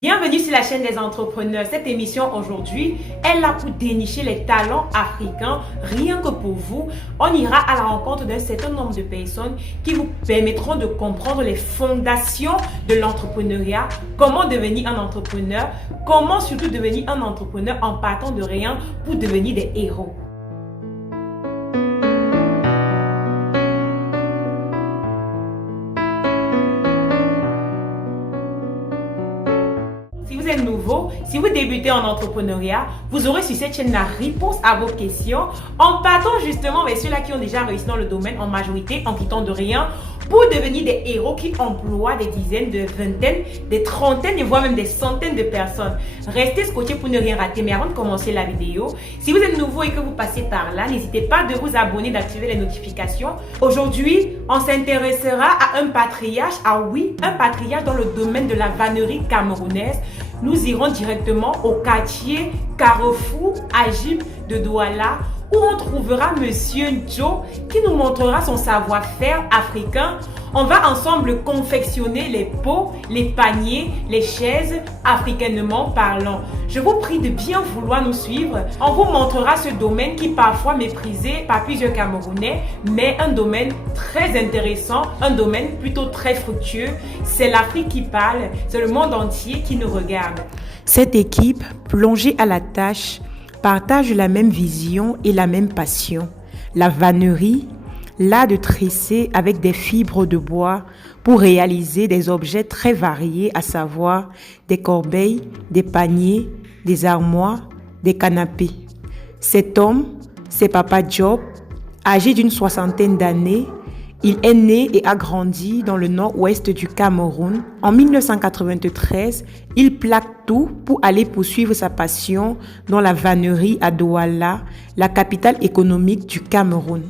Bienvenue sur la chaîne des entrepreneurs. Cette émission aujourd'hui est là pour dénicher les talents africains. Rien que pour vous, on ira à la rencontre d'un certain nombre de personnes qui vous permettront de comprendre les fondations de l'entrepreneuriat, comment devenir un entrepreneur, comment surtout devenir un entrepreneur en partant de rien pour devenir des héros. Nouveau, si vous débutez en entrepreneuriat, vous aurez sur cette chaîne la réponse à vos questions en partant justement vers ceux-là qui ont déjà réussi dans le domaine en majorité, en quittant de rien pour devenir des héros qui emploient des dizaines, de vingtaines, des trentaines et voire même des centaines de personnes. Restez scotchés pour ne rien rater. Mais avant de commencer la vidéo, si vous êtes nouveau et que vous passez par là, n'hésitez pas de vous abonner, d'activer les notifications. Aujourd'hui, on s'intéressera à un patriarche, un patriarche dans le domaine de la vannerie camerounaise. Nous irons directement au quartier Carrefour Agib de Douala où on trouvera Monsieur Joe qui nous montrera son savoir-faire africain. On va ensemble confectionner les pots, les paniers, les chaises africainement parlant. Je vous prie de bien vouloir nous suivre. On vous montrera ce domaine qui est parfois méprisé par plusieurs Camerounais, mais un domaine très intéressant, un domaine plutôt très fructueux. C'est l'Afrique qui parle, c'est le monde entier qui nous regarde. Cette équipe, plongée à la tâche, partage la même vision et la même passion. La vannerie, l'art de tresser avec des fibres de bois pour réaliser des objets très variés, à savoir des corbeilles, des paniers, des armoires, des canapés. Cet homme, c'est Papa Job, âgé d'une soixantaine d'années. Il est né et a grandi dans le nord-ouest du Cameroun. En 1993, il plaque tout pour aller poursuivre sa passion dans la vannerie à Douala, la capitale économique du Cameroun.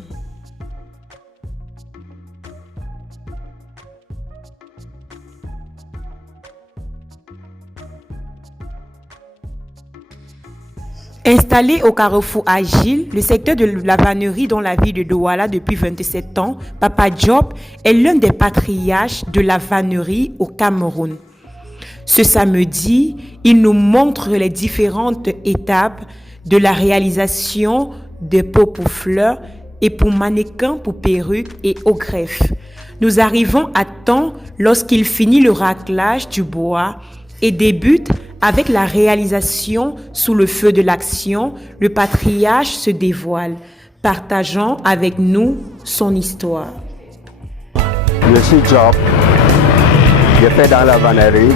Installé au Carrefour Agile, le secteur de la vannerie dans la ville de Douala depuis 27 ans, Papa Job est l'un des patriarches de la vannerie au Cameroun. Ce samedi, il nous montre les différentes étapes de la réalisation des pots pour fleurs et pour mannequins, pour perruques et au greffe. Nous arrivons à temps lorsqu'il finit le raclage du bois et débute avec la réalisation sous le feu de l'action. Le patriarche se dévoile, partageant avec nous son histoire. Je suis Job, je fais dans la vannerie.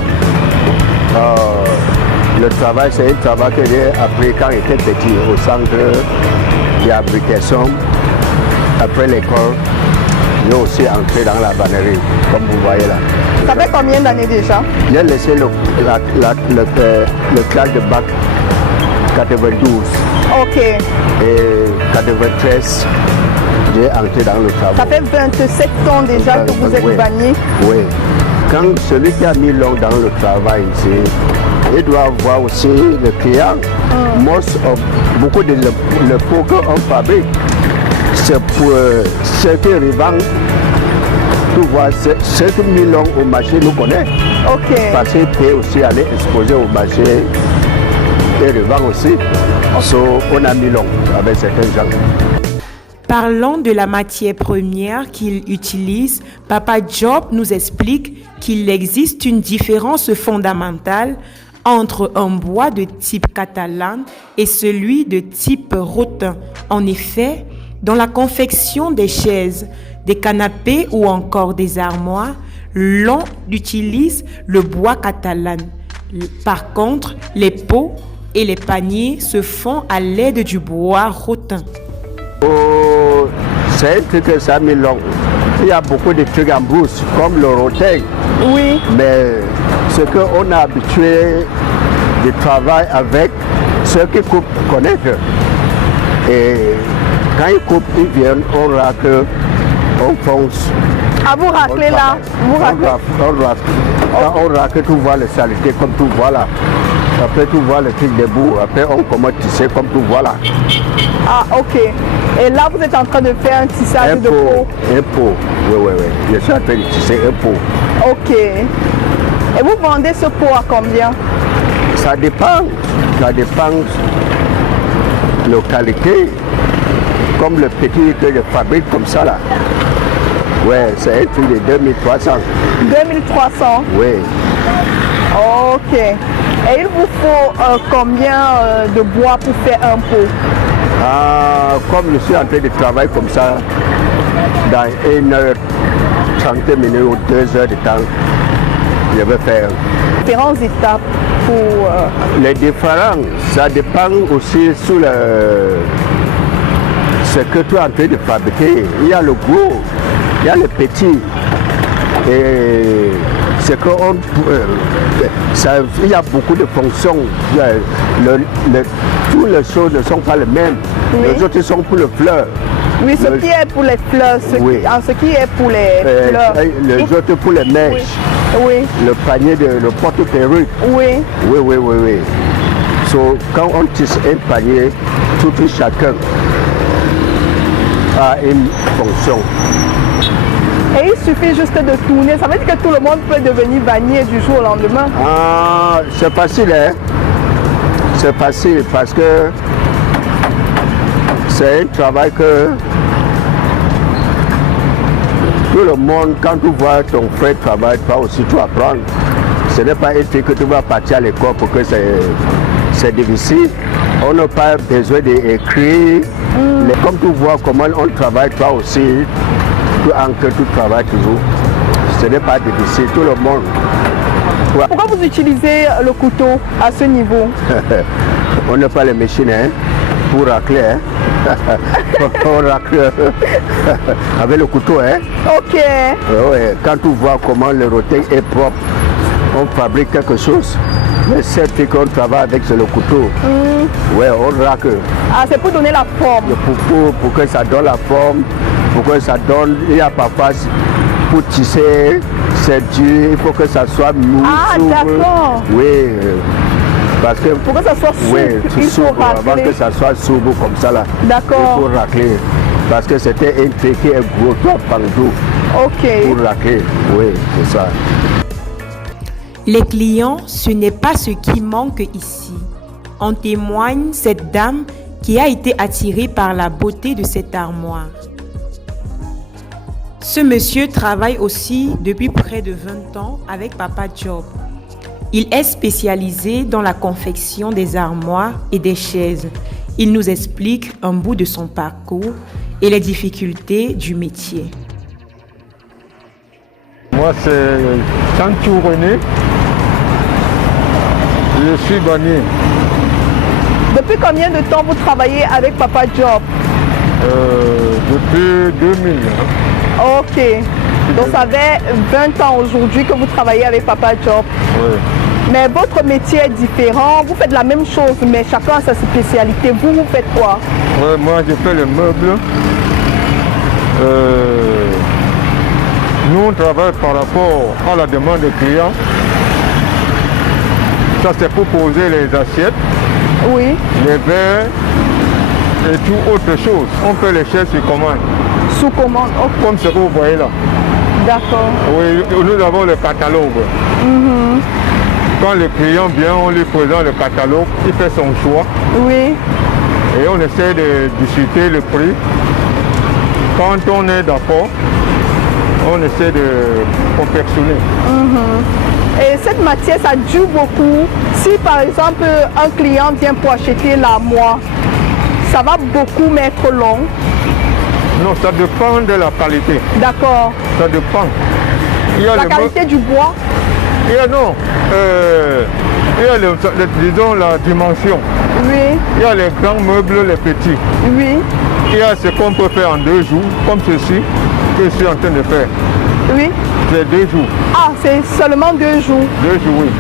Le travail, c'est un travail que j'ai appris quand j'étais petit au centre de fabrication. Après l'école, j'ai aussi entré dans la vannerie, comme vous voyez là. Ça fait combien d'années déjà? J'ai laissé le classe de bac 92. Ok. Et 93, j'ai entré dans le travail. Ça fait 27 ans déjà que vous êtes vannier? Oui. Quand celui qui a mis long dans le travail ici, il doit avoir aussi le client. Beaucoup de le pot qu'on fabrique, c'est pour ceux qui revendent. Tu vois, ceux qui mis long au marché nous connaissent. Ok. Parce qu'ils peuvent aussi aller exposer au marché et revendre aussi. On a mis long avec certains gens. Parlant de la matière première qu'il utilise, Papa Job nous explique qu'il existe une différence fondamentale entre un bois de type catalan et celui de type rotin. En effet, dans la confection des chaises, des canapés ou encore des armoires, l'on utilise le bois catalan. Par contre, les pots et les paniers se font à l'aide du bois rotin. C'est un truc que ça a mis long. Il y a beaucoup de trucs en brousse, comme le rotin. Oui. Mais ce qu'on a habitué de travailler avec, ceux qui coupent connaissent. Et quand ils coupent, ils viennent, on racle, on fonce. Ah, vous raclez là? Vous raclez? Quand on racle, tu vois les saletés comme tu vois là. Après, tu vois le truc debout. Après, on commence à tisser comme tu vois là. Ah, ok. Et là, vous êtes en train de faire un tissage de peau? Un pot, oui. Je suis en train de tisser un pot. Ok. Et vous vendez ce pot à combien? Ça dépend localité. Comme le petit que je fabrique comme ça là. Ouais, c'est un prix de 2300. 2300? Oui. Ok. Et il vous faut combien de bois pour faire un pot? Comme je suis en train de travailler comme ça, dans 1h30 minutes ou 2 heures de temps, je vais faire. Différentes étapes pour... Les différents, ça dépend aussi sur ce que tu es en train de fabriquer. Il y a le gros, il y a le petit. Et c'est que il y a beaucoup de fonctions. Toutes les choses ne sont pas les mêmes. Oui. Les autres sont pour les fleurs. Oui, ce qui est pour les fleurs, ce qui est pour les fleurs. Les autres pour les mèches. Oui. Le panier le porte-perruque. Oui. Oui. So, quand on tisse un panier, tout et chacun a une fonction. Et il suffit juste de tourner. Ça veut dire que tout le monde peut devenir bannier du jour au lendemain. C'est facile, hein? C'est facile parce que c'est un travail que tout le monde, quand tu vois ton frère travailler, toi aussi tu apprends. Ce n'est pas un truc que tu vas partir à l'école pour que c'est difficile. On n'a pas besoin d'écrire. Comme tu vois comment on travaille, toi aussi, tu travailles toujours. Ce n'est pas difficile, tout le monde. Ouais. Pourquoi vous utilisez le couteau à ce niveau? On n'a pas les machines hein, pour racler. Hein. On racle avec le couteau. Hein. Ok. Ouais. Quand tu vois comment le rotin est propre, on fabrique quelque chose. Mais c'est qu'on travaille avec le couteau. Ouais, on racle. C'est pour donner la forme. Pour que ça donne la forme, pour que ça donne. Il y a parfois pour tisser, c'est dur, il faut que ça soit mou. D'accord. Oui. Parce que pour que ça soit souple, il faut racler. Avant que ça soit souple comme ça là. D'accord. Il faut racler. Parce que c'était un truc qui est gros, toi, pendou. Ok. Pour racler, oui, c'est ça. Les clients, ce n'est pas ce qui manque ici. En témoigne cette dame qui a été attirée par la beauté de cette armoire. Ce monsieur travaille aussi depuis près de 20 ans avec Papa Job. Il est spécialisé dans la confection des armoires et des chaises. Il nous explique un bout de son parcours et les difficultés du métier. Moi, c'est Sanchou René. Je suis bannier. Depuis combien de temps vous travaillez avec Papa Job? Depuis 2000. Ok. Donc ça fait 20 ans aujourd'hui que vous travaillez avec Papa Job. Oui. Mais votre métier est différent. Vous faites la même chose, mais chacun a sa spécialité. Vous faites quoi? Moi, je fais les meubles. Nous, on travaille par rapport à la demande des clients. Ça, c'est pour poser les assiettes, oui, les verres et tout autre chose. On fait les chaises sur commande. Sous commande, okay. Comme ce que vous voyez là. D'accord. Oui, nous avons le catalogue. Quand le client vient, on lui présente le catalogue, il fait son choix. Oui. Et on essaie de discuter le prix. Quand on est d'accord, on essaie de confectionner. Et cette matière, ça dure beaucoup. Si par exemple un client vient pour acheter l'armoire, ça va beaucoup mettre long. Non, ça dépend de la qualité. D'accord. Ça dépend. Il y a la qualité du bois. Il y a non. Il y a disons la dimension. Oui. Il y a les grands meubles, les petits. Oui. Il y a ce qu'on peut faire en 2 jours, comme ceci, que je suis en train de faire. Oui. C'est 2 jours. Ah, c'est seulement 2 jours. 2 jours, oui.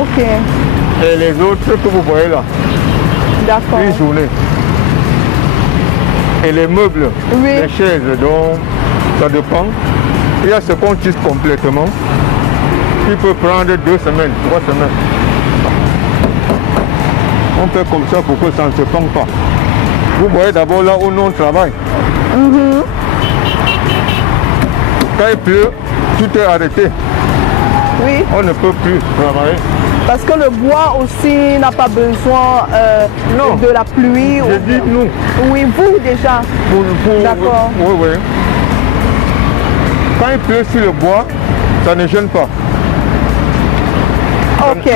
Ok. Et les autres que vous voyez là. D'accord. 1 journée. Et les meubles, oui, les chaises, donc ça dépend. Il y a ce qu'on tisse complètement, qui peut prendre 2 semaines, 3 semaines. On fait comme ça pour que ça ne se pend pas. Vous voyez d'abord là où nous on travaille. Quand il pleut, tout est arrêté. Oui. on ne peut plus travailler. Parce que le bois aussi n'a pas besoin Non. de la pluie. Je dis nous. Oui, vous déjà. D'accord. Oui, oui. Quand il pleut sur le bois, ça ne gêne pas. Ok.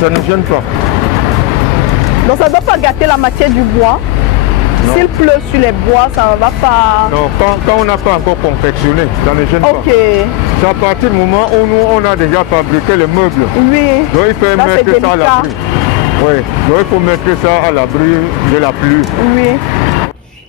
Ça ne gêne pas. Donc ça ne doit pas gâter la matière du bois. Non. S'il pleut sur les bois, ça ne va pas... Non, quand on n'a pas encore confectionné, ça ne gêne Ok. pas. C'est à partir du moment où nous, on a déjà fabriqué les meubles. Oui. Donc il faut Là, c'est mettre ça à délicat. l'abri. Oui, donc il faut mettre ça à l'abri de la pluie. Oui.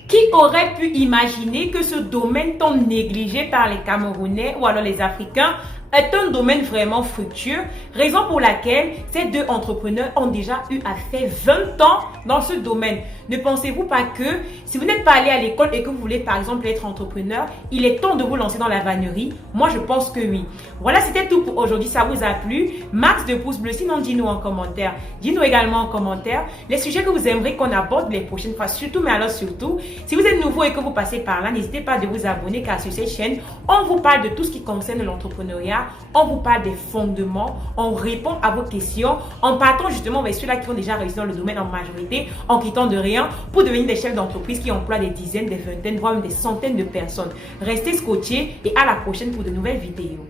Qui aurait pu imaginer que ce domaine tant négligé par les Camerounais ou alors les Africains est un domaine vraiment fructueux, raison pour laquelle ces deux entrepreneurs ont déjà eu à faire 20 ans dans ce domaine. Ne pensez-vous pas que si vous n'êtes pas allé à l'école et que vous voulez par exemple être entrepreneur, il est temps de vous lancer dans la vannerie? Moi je pense que oui. Voilà, c'était tout pour aujourd'hui, ça vous a plu? Max de pouces bleus, sinon dis-nous en commentaire. Dis-nous également en commentaire les sujets que vous aimeriez qu'on aborde les prochaines fois, surtout, mais alors surtout, si vous êtes nouveau et que vous passez par là, n'hésitez pas de vous abonner car sur cette chaîne, on vous parle de tout ce qui concerne l'entrepreneuriat. On vous parle des fondements, on répond à vos questions en partant justement vers ceux-là qui ont déjà réussi dans le domaine en majorité, en quittant de rien pour devenir des chefs d'entreprise qui emploient des dizaines, des vingtaines, voire même des centaines de personnes. Restez scotchés et à la prochaine pour de nouvelles vidéos.